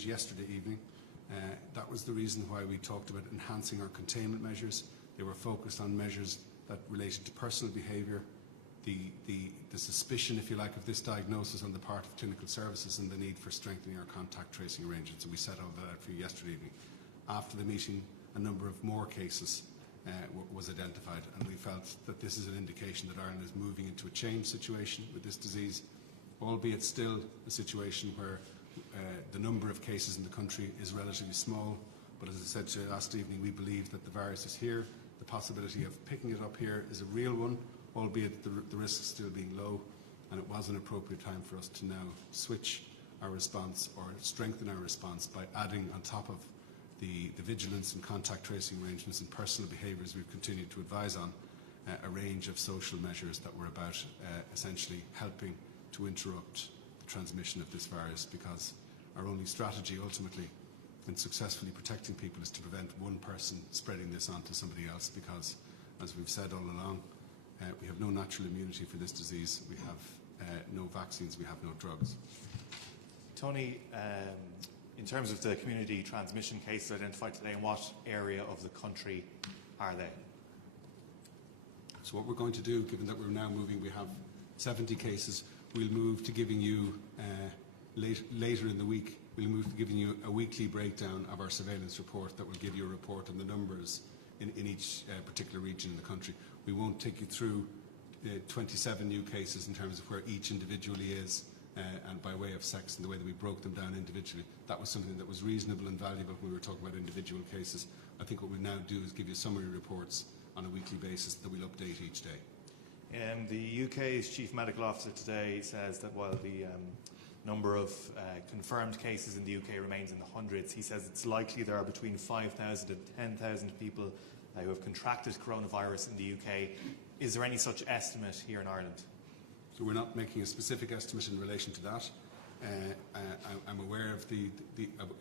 change yesterday evening. That was the reason why we talked about enhancing our containment measures. They were focused on measures that related to personal behaviour, the suspicion, if you like, of this diagnosis on the part of clinical services, and the need for strengthening our contact tracing arrangements. And we set all that out for you yesterday evening. After the meeting, a number of more cases was identified, and we felt that this is an indication that Ireland is moving into a change situation with this disease, albeit still a situation where the number of cases in the country is relatively small. But as I said to you last evening, we believe that the virus is here. The possibility of picking it up here is a real one, albeit the risk still being low, and it was an appropriate time for us to now switch our response, or strengthen our response, by adding on top of the vigilance and contact tracing arrangements and personal behaviours we've continued to advise on, a range of social measures that were about essentially helping to interrupt the transmission of this virus, because our only strategy ultimately in successfully protecting people is to prevent one person spreading this on to somebody else, because, as we've said all along, we have no natural immunity for this disease. We have no vaccines, we have no drugs. Tony, in terms of the community transmission cases identified today, in what area of the country are they? So what we're going to do, given that we're now moving, we have 70 cases, we'll move to giving you, later in the week, we'll move to giving you a weekly breakdown of our surveillance report that will give you a report on the numbers in each particular region in the country. We won't take you through 27 new cases in terms of where each individually is, and by way of sex, and the way that we broke them down individually. That was something that was reasonable and valuable when we were talking about individual cases. I think what we now do is give you summary reports on a weekly basis that we'll update each day. The UK's Chief Medical Officer today says that while the number of confirmed cases in the UK remains in the hundreds, he says it's likely there are between 5,000 and 10,000 people who have contracted coronavirus in the UK. Is there any such estimate here in Ireland? So we're not making a specific estimate in relation to that. I'm aware of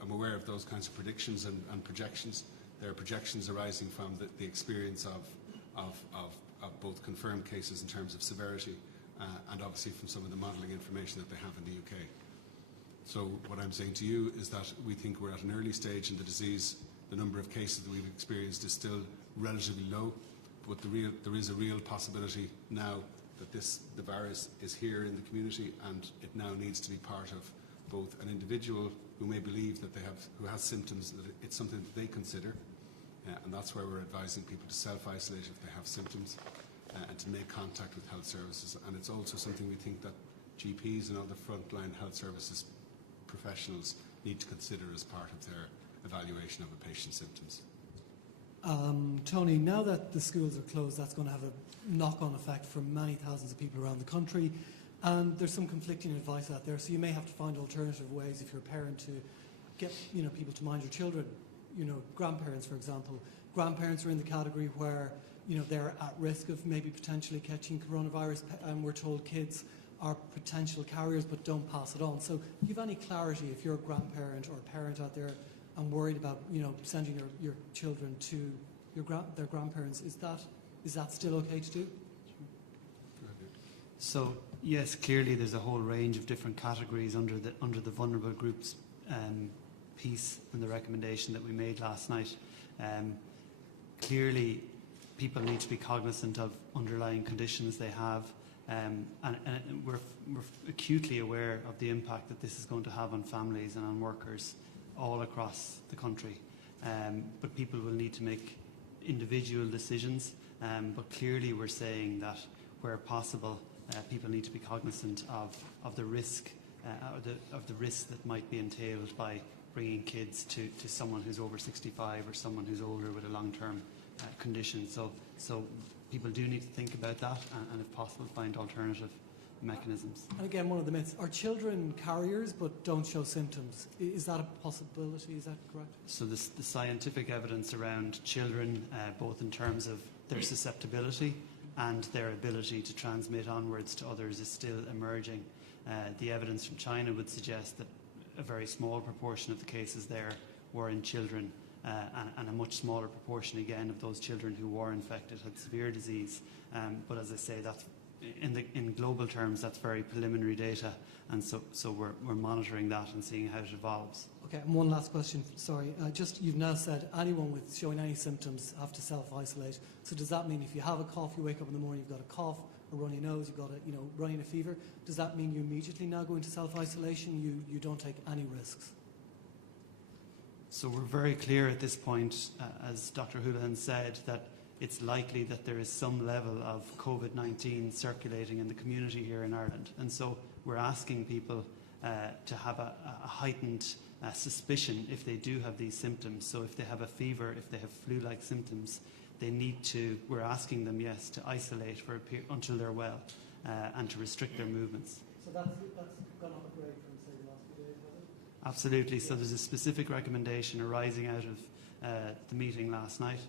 I'm aware of those kinds of predictions and projections. There are projections arising from the experience of both confirmed cases in terms of severity, and obviously from some of the modelling information that they have in the UK. So what I'm saying to you is that we think we're at an early stage in the disease. The number of cases that we've experienced is still relatively low, but there is a real possibility now that the virus is here in the community, and it now needs to be part of both an individual who may believe that who has symptoms, that it's something that they consider, and that's where we're advising people to self-isolate if they have symptoms, and to make contact with health services. And it's also something we think that GPs and other frontline health services professionals need to consider as part of their evaluation of a patient's symptoms. Tony, now that the schools are closed, that's going to have a knock-on effect for many thousands of people around the country, and there's some conflicting advice out there, so you may have to find alternative ways if you're a parent to get people to mind your children. Grandparents, for example. Grandparents are in the category where they're at risk of maybe potentially catching coronavirus, and we're told kids are potential carriers but don't pass it on. So do you have any clarity if you're a grandparent or a parent out there and worried about sending your children to their grandparents? Is that still okay to do? So yes, clearly there's a whole range of different categories under the vulnerable groups piece and the recommendation that we made last night. Clearly, people need to be cognizant of underlying conditions they have, and we're acutely aware of the impact that this is going to have on families and on workers all across the country. But people will need to make individual decisions, but clearly we're saying that where possible, people need to be cognizant of the risk of the risk that might be entailed by bringing kids to someone who's over 65 or someone who's older with a long-term condition. So people do need to think about that, and if possible find alternative mechanisms. And again, one of the myths, are children carriers but don't show symptoms? Is that a possibility? Is that correct? So the scientific evidence around children, both in terms of their susceptibility and their ability to transmit onwards to others, is still emerging. The evidence from China would suggest that a very small proportion of the cases there were in children, and a much smaller proportion again of those children who were infected had severe disease. But as I say, that's in global terms, that's very preliminary data, and so we're monitoring that and seeing how it evolves. Okay, and one last question, sorry. Just, you've now said anyone with showing any symptoms have to self-isolate. So does that mean if you have a cough, you wake up in the morning, you've got a cough, a runny nose, you've got a, running a fever, does that mean you immediately now go into self-isolation? You don't take any risks? So we're very clear at this point, as Dr. Houlihan said, that it's likely that there is some level of COVID-19 circulating in the community here in Ireland. And so we're asking people to have a heightened suspicion if they do have these symptoms. So if they have a fever, if they have flu-like symptoms, we're asking them, yes, to isolate for until they're well and to restrict their movements. So that's gone up a grade from, say, the last few days, has it? Absolutely. So there's a specific recommendation arising out of the meeting last night,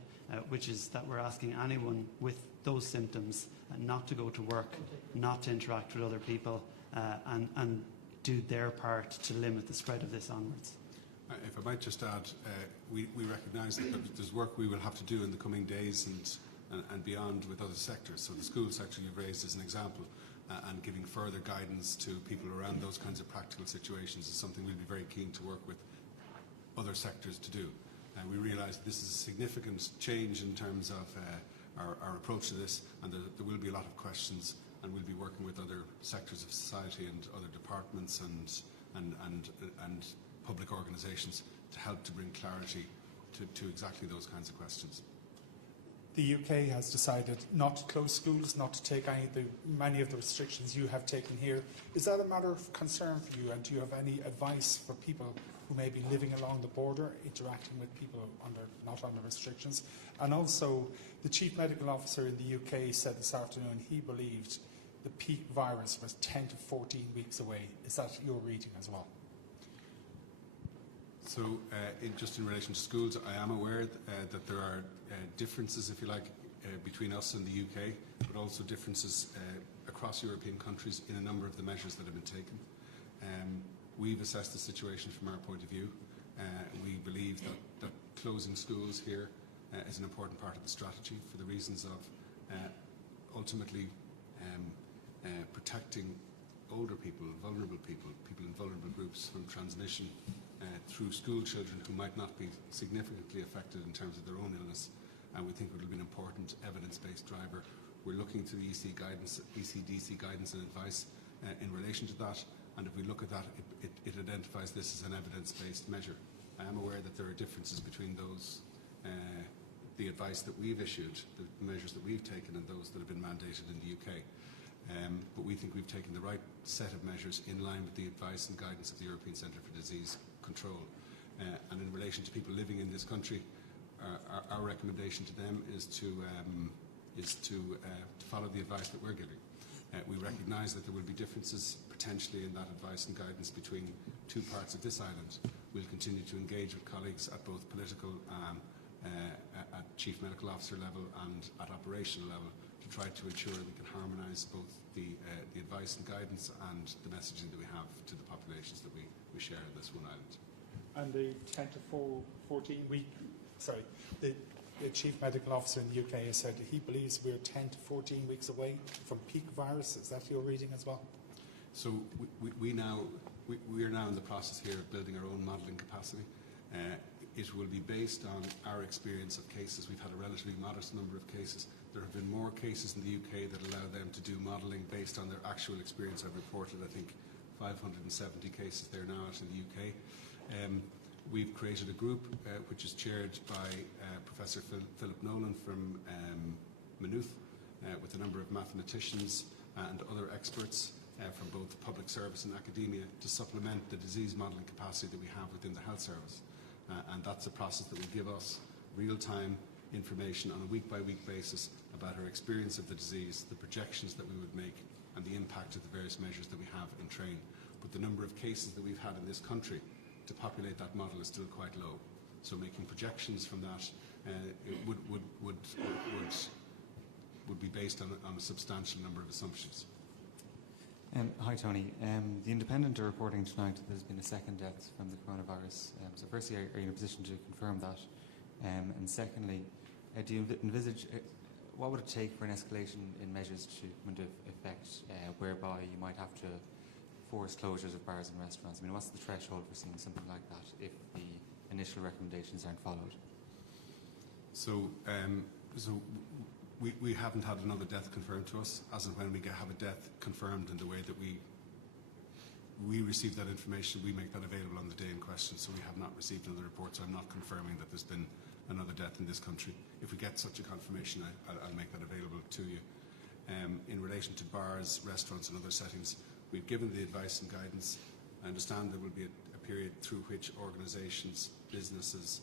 which is that we're asking anyone with those symptoms not to go to work, not to interact with other people, and do their part to limit the spread of this onwards. If I might just add, we recognise that there's work we will have to do in the coming days and beyond with other sectors. So the school sector you've raised as an example, and giving further guidance to people around those kinds of practical situations is something we'll be very keen to work with other sectors to do. We realise this is a significant change in terms of our approach to this, and there will be a lot of questions, and we'll be working with other sectors of society and other departments and public organisations to help to bring clarity to exactly those kinds of questions. The UK has decided not to close schools, not to take many of the restrictions you have taken here. Is that a matter of concern for you, and do you have any advice for people who may be living along the border, interacting with people not under restrictions? And also, the Chief Medical Officer in the UK said this afternoon he believed the peak virus was 10 to 14 weeks away. Is that your reading as well? So, just in relation to schools, I am aware that there are differences, if you like, between us and the UK, but also differences across European countries in a number of the measures that have been taken. We've assessed the situation from our point of view. We believe that closing schools here is an important part of the strategy for the reasons of ultimately protecting older people, vulnerable people, people in vulnerable groups from transmission through school children who might not be significantly affected in terms of their own illness. And we think it will be an important evidence-based driver. We're looking to the ECDC guidance and advice in relation to that. And if we look at that, it identifies this as an evidence-based measure. I am aware that there are differences between those, the advice that we've issued, the measures that we've taken, and those that have been mandated in the UK. But we think we've taken the right set of measures in line with the advice and guidance of the European Centre for Disease Control. And in relation to people living in this country, our recommendation to them is to follow the advice that we're giving. We recognise that there will be differences potentially in that advice and guidance between two parts of this island. We'll continue to engage with colleagues at both political, at Chief Medical Officer level and at operational level to try to ensure we can harmonise both the advice and guidance and the messaging that we have to the populations that we share in this one island. And the 10 to 14 week, the Chief Medical Officer in the UK has said he believes we're 10 to 14 weeks away from peak virus. Is that your reading as well? So we are now in the process here of building our own modelling capacity. It will be based on our experience of cases. We've had a relatively modest number of cases. There have been more cases in the UK that allow them to do modelling based on their actual experience. I've reported, I think, 570 cases there now out in the UK. We've created a group which is chaired by Professor Philip Nolan from Maynooth, with a number of mathematicians and other experts from both public service and academia to supplement the disease modelling capacity that we have within the health service. And that's a process that will give us real-time information on a week-by-week basis about our experience of the disease, the projections that we would make, and the impact of the various measures that we have in train. But the number of cases that we've had in this country to populate that model is still quite low. So making projections from that would be based on a substantial number of assumptions. Hi Tony. The Independent are reporting tonight that there's been a second death from the coronavirus. So firstly, are you in a position to confirm that? And secondly, do you envisage, what would it take for an escalation in measures to come into effect whereby you might have to force closures of bars and restaurants? I mean, what's the threshold for seeing something like that if the initial recommendations aren't followed? So, we haven't had another death confirmed to us. As and when we have a death confirmed in the way that we receive that information, we make that available on the day in question. So we have not received another report, so I'm not confirming that there's been another death in this country. If we get such a confirmation, I'll make that available to you. In relation to bars, restaurants and other settings, we've given the advice and guidance. I understand there will be a period through which organisations, businesses,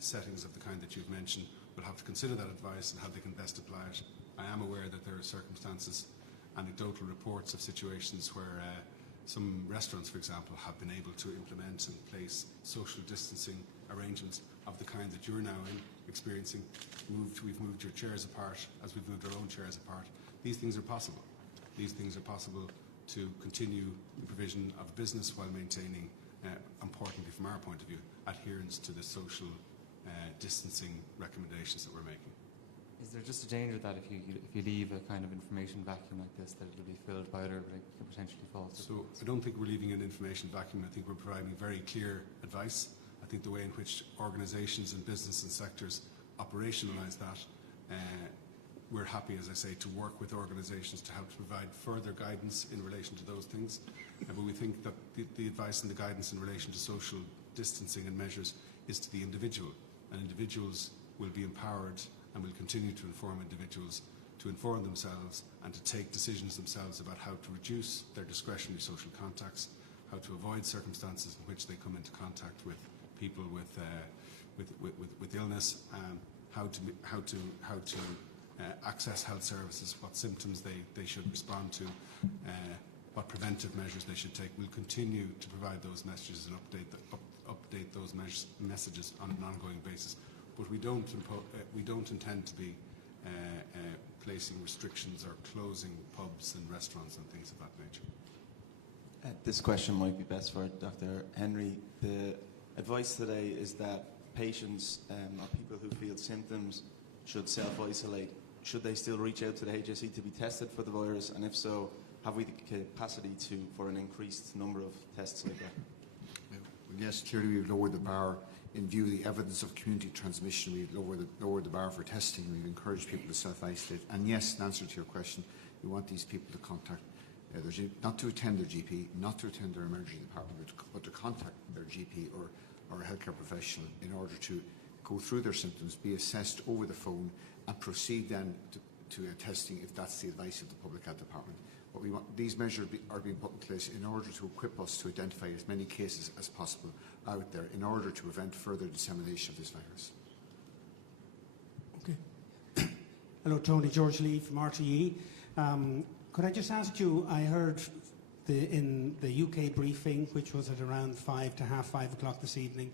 settings of the kind that you've mentioned will have to consider that advice and how they can best apply it. I am aware that there are circumstances, anecdotal reports of situations where some restaurants, for example, have been able to implement and place social distancing arrangements of the kind that you're now experiencing. We've moved your chairs apart as we've moved our own chairs apart. These things are possible. These things are possible to continue the provision of business while maintaining, importantly from our point of view, adherence to the social distancing recommendations that we're making. Is there just a danger that if you leave a kind of information vacuum like this, that it'll be filled by other potentially false? So I don't think we're leaving an information vacuum. I think we're providing very clear advice. I think the way in which organisations and business and sectors operationalise that, we're happy, as I say, to work with organisations to help to provide further guidance in relation to those things. But we think that the advice and the guidance in relation to social distancing and measures is to the individual, and individuals will be empowered and will continue to inform individuals to inform themselves and to take decisions themselves about how to reduce their discretionary social contacts, how to avoid circumstances in which they come into contact with people with illness, how to access health services, what symptoms they should respond to, what preventive measures they should take. We'll continue to provide those messages and update those messages on an ongoing basis. But we don't intend to be placing restrictions or closing pubs and restaurants and things of that nature. This question might be best for Dr. Henry. The advice today is that patients or people who feel symptoms should self-isolate. Should they still reach out to the HSE to be tested for the virus? And if so, have we the capacity for an increased number of tests like that? Yes, clearly we've lowered the bar. In view of the evidence of community transmission, we've lowered the bar for testing. We've encouraged people to self-isolate. And yes, in answer to your question, we want these people to contact not to attend their GP, not to attend their emergency department, but to contact their GP or a healthcare professional in order to go through their symptoms, be assessed over the phone, and proceed then to testing if that's the advice of the public health department. But we want these measures are being put in place in order to equip us to identify as many cases as possible out there in order to prevent further dissemination of this virus. Okay. Hello, Tony. George Lee from RTE. Could I just ask you, I heard in the UK briefing, which was at around 5 to half 5 o'clock this evening,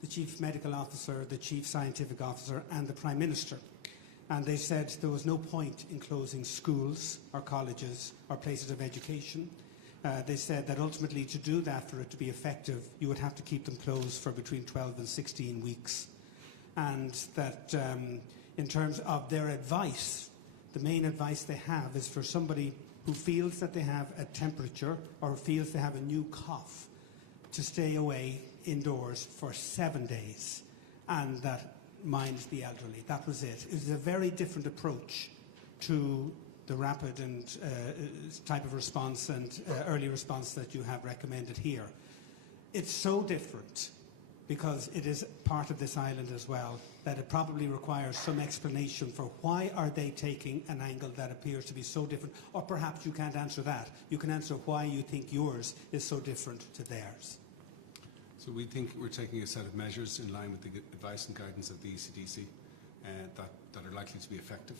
the Chief Medical Officer, the Chief Scientific Officer and the Prime Minister. And they said there was no point in closing schools or colleges or places of education. They said that ultimately to do that, for it to be effective, you would have to keep them closed for between 12 and 16 weeks. And that in terms of their advice, the main advice they have is for somebody who feels that they have a temperature or feels they have a new cough to stay away indoors for 7 days, and that mind the elderly. That was it. It was a very different approach to the rapid and type of response and early response that you have recommended here. It's so different because it is part of this island as well, that it probably requires some explanation for why are they taking an angle that appears to be so different, or perhaps you can't answer that. You can answer why you think yours is so different to theirs. So we think we're taking a set of measures in line with the advice and guidance of the ECDC that are likely to be effective,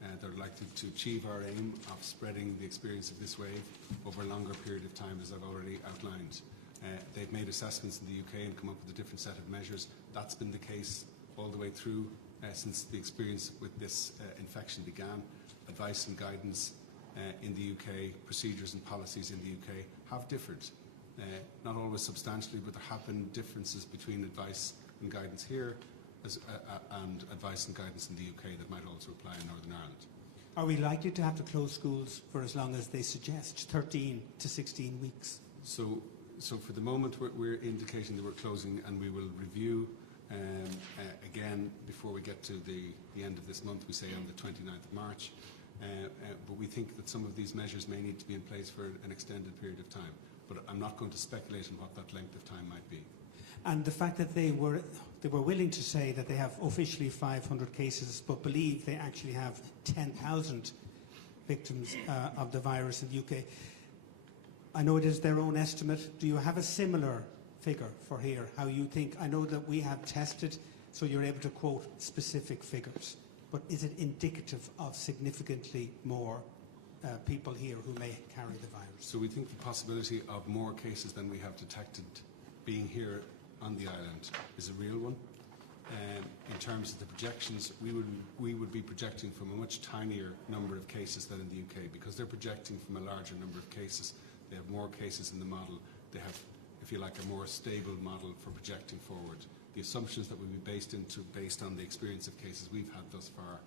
that are likely to achieve our aim of spreading the experience of this wave over a longer period of time, as I've already outlined. They've made assessments in the UK and come up with a different set of measures. That's been the case all the way through since the experience with this infection began. Advice and guidance in the UK, procedures and policies in the UK have differed. Not always substantially, but there have been differences between advice and guidance here and advice and guidance in the UK that might also apply in Northern Ireland. Are we likely to have to close schools for as long as they suggest, 13 to 16 weeks? So for the moment, we're indicating that we're closing, and we will review again before we get to the end of this month. We say on the 29th of March. But we think that some of these measures may need to be in place for an extended period of time. But I'm not going to speculate on what that length of time might be. And the fact that they were willing to say that they have officially 500 cases, but believe they actually have 10,000 victims of the virus in the UK. I know it is their own estimate. Do you have a similar figure for here? How you think? I know that we have tested, so you're able to quote specific figures. But is it indicative of significantly more people here who may carry the virus? So we think the possibility of more cases than we have detected being here on the island is a real one. In terms of the projections, we would be projecting from a much tinier number of cases than in the UK, because they're projecting from a larger number of cases. They have more cases in the model. They have, if you like, a more stable model for projecting forward. The assumptions that will be based on the experience of cases we've had thus far,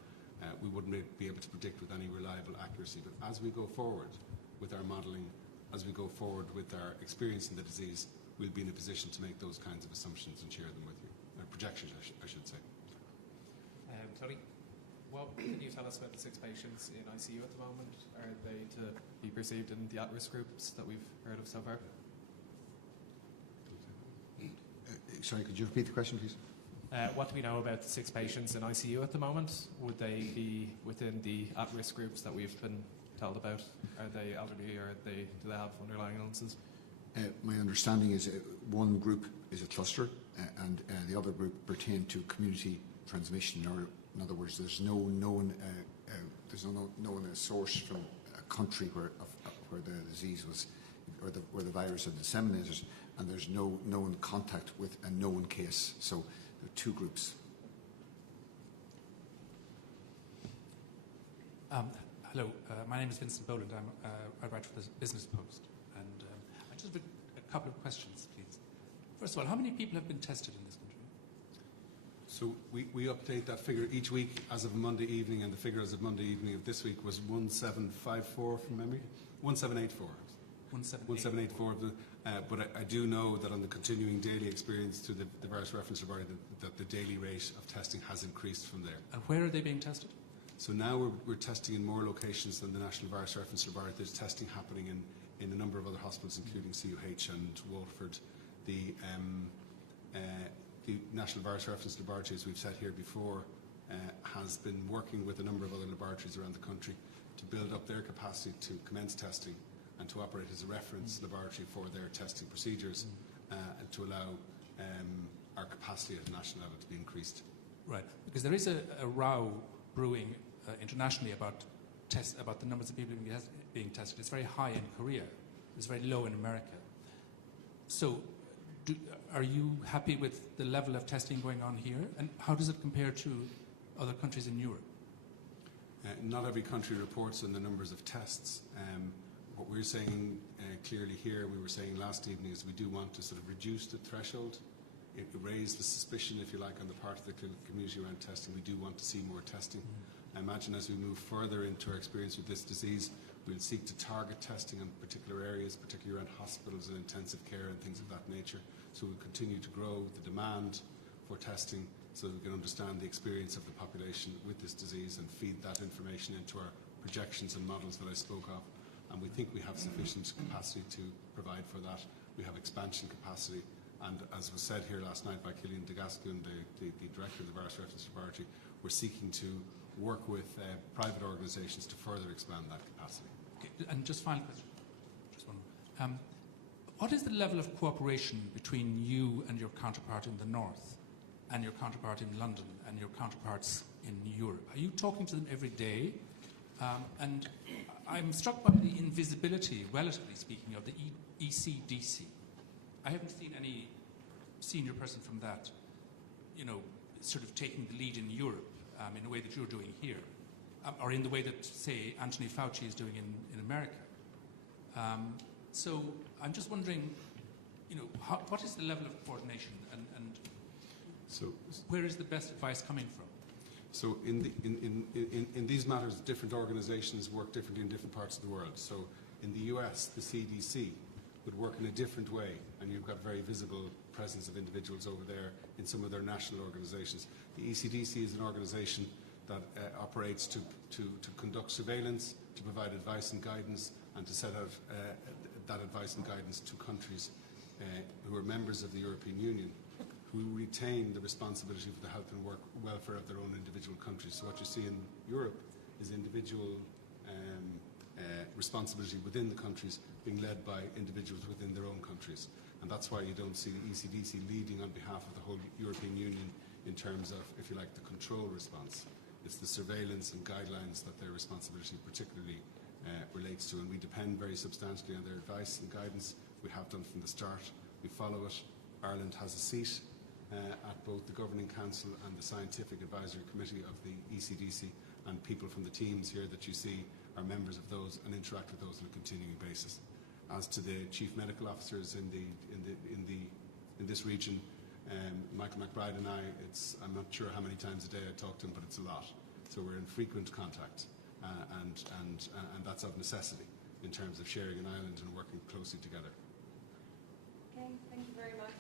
we wouldn't be able to predict with any reliable accuracy. But as we go forward with our modelling, as we go forward with our experience in the disease, we'll be in a position to make those kinds of assumptions and share them with you. Projections, I should say. Tony, what can you tell us about the 6 patients in ICU at the moment? Are they to be perceived in the at-risk groups that we've heard of so far? Sorry, could you repeat the question, please? What do we know about the 6 patients in ICU at the moment? Would they be within the at-risk groups that we've been told about? Are they elderly, or do they have underlying illnesses? My understanding is one group is a cluster, and the other group pertain to community transmission. Or, in other words, there's no known source from a country where the disease was, or where the virus had disseminated, and there's no known contact with a known case. So there are 2 groups. Hello, my name is Vincent Boland. I write for the Business Post, and I just have a couple of questions, please. First of all, how many people have been tested in this country? So we update that figure each week as of Monday evening, and the figure as of Monday evening of this week was 1754 from memory. 1784. 1784. But I do know that on the continuing daily experience through the Virus Reference Laboratory that the daily rate of testing has increased from there. And where are they being tested? So now we're testing in more locations than the National Virus Reference Laboratory. There's testing happening in a number of other hospitals, including CUH and Waterford. The National Virus Reference Laboratory, as we've said here before, has been working with a number of other laboratories around the country to build up their capacity to commence testing and to operate as a reference laboratory for their testing procedures, and to allow our capacity at the national level to be increased. Right, because there is a row brewing internationally about the numbers of people being tested. It's very high in Korea. It's very low in America. So are you happy with the level of testing going on here? And how does it compare to other countries in Europe? Not every country reports on the numbers of tests. What we're saying clearly here, we were saying last evening, is we do want to sort of reduce the threshold, raise the suspicion, if you like, on the part of the clinical community around testing. We do want to see more testing. I imagine as we move further into our experience with this disease, we'll seek to target testing in particular areas, particularly around hospitals and intensive care and things of that nature. So we'll continue to grow the demand for testing so that we can understand the experience of the population with this disease and feed that information into our projections and models that I spoke of. And we think we have sufficient capacity to provide for that. We have expansion capacity. And as was said here last night by Killian de Gascoigne, the director of the Virus Reference Laboratory, we're seeking to work with private organisations to further expand that capacity. Okay, and just final question. Just one more. What is the level of cooperation between you and your counterpart in the north, and your counterpart in London, and your counterparts in Europe? Are you talking to them every day? And I'm struck by the invisibility, relatively speaking, of the ECDC. I haven't seen any senior person from that, sort of taking the lead in Europe in a way that you're doing here, or in the way that, say, Anthony Fauci is doing in America. So I'm just wondering, what is the level of coordination? And So So, Where is the best advice coming from? so in these matters, different organisations work differently in different parts of the world. So in the US, the CDC would work in a different way, and you've got very visible presence of individuals over there in some of their national organisations. The ECDC is an organisation that operates to conduct surveillance, to provide advice and guidance, and to set out that advice and guidance to countries who are members of the European Union, who retain the responsibility for the health and welfare of their own individual countries. So what you see in Europe is individual responsibility within the countries being led by individuals within their own countries. And that's why you don't see the ECDC leading on behalf of the whole European Union in terms of, if you like, the control response. It's the surveillance and guidelines that their responsibility particularly relates to, and we depend very substantially on their advice and guidance. We have done from the start. We follow it. Ireland has a seat at both the Governing Council and the Scientific Advisory Committee of the ECDC, and people from the teams here that you see are members of those and interact with those on a continuing basis. As to the chief medical officers in this region, Michael McBride and I'm not sure how many times a day I talk to him, but it's a lot. So we're in frequent contact, and that's of necessity in terms of sharing an island and working closely together. Okay, thank you very much.